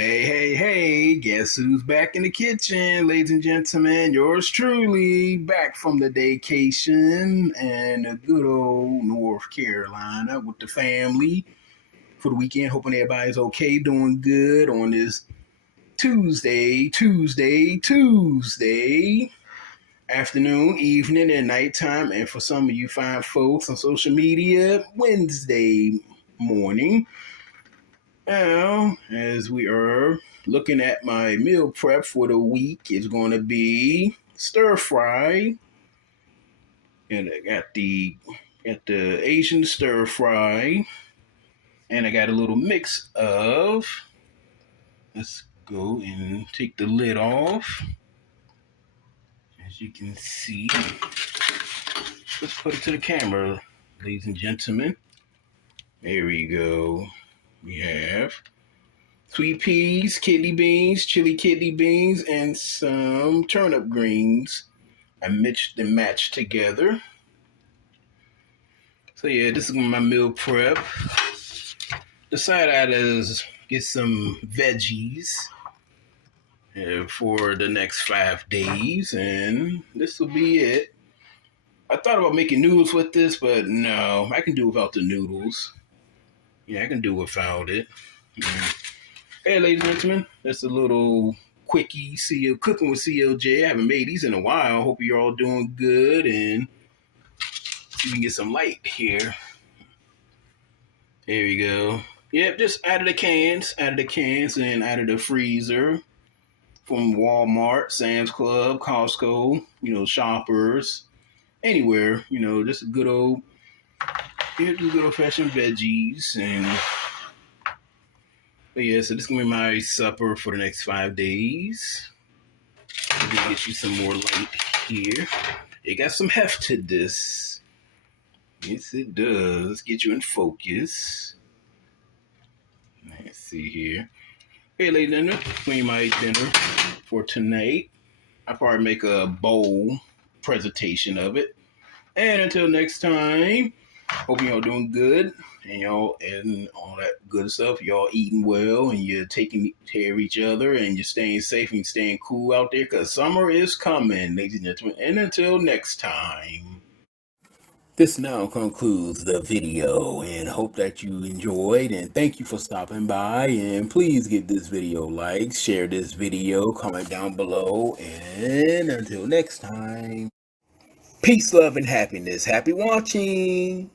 Hey, hey, hey, guess who's back in the kitchen, ladies and gentlemen? Yours truly, back from the vacation and the good old North Carolina with the family for the weekend. Hoping everybody's okay, doing good on this Tuesday afternoon, evening, and nighttime. And for some of you fine folks on social media, Wednesday morning. Now, as we are looking at my meal prep for the week, it's going to be stir fry, and I got the Asian stir fry, and I got a little mix of. Let's go and take the lid off. As you can see, let's put it to the camera, ladies and gentlemen. There we go. We have sweet peas, kidney beans, chili kidney beans, and some turnip greens. I mixed and matched together. So yeah, this is my meal prep. The side item is get some veggies for the next 5 days, and this will be it. I thought about making noodles with this, but no, I can do without the noodles. Yeah, I can do without it. Yeah. Hey, ladies and gentlemen, that's a little quickie cooking with CLJ. I haven't made these in a while. Hope you're all doing good, and see if we can get some light here. There we go. Yep, just out of the cans, and out of the freezer from Walmart, Sam's Club, Costco, Shoppers, anywhere, just a good old fashioned veggies. But yeah, so this is gonna be my supper for the next 5 days. Let me get you some more light here. It got some heft to this. Yes, it does. Let's get you in focus. Let's see here. Hey, ladies and gentlemen, clean my dinner for tonight. I'll probably make a bowl presentation of it. And until next time, hope y'all doing good and y'all and all that good stuff. Y'all eating well and you're taking care of each other and you're staying safe and staying cool out there because summer is coming, ladies and gentlemen. And until next time. This now concludes the video and hope that you enjoyed and thank you for stopping by and please give this video likes, share this video, comment down below, and until next time, peace, love, and happiness. Happy watching!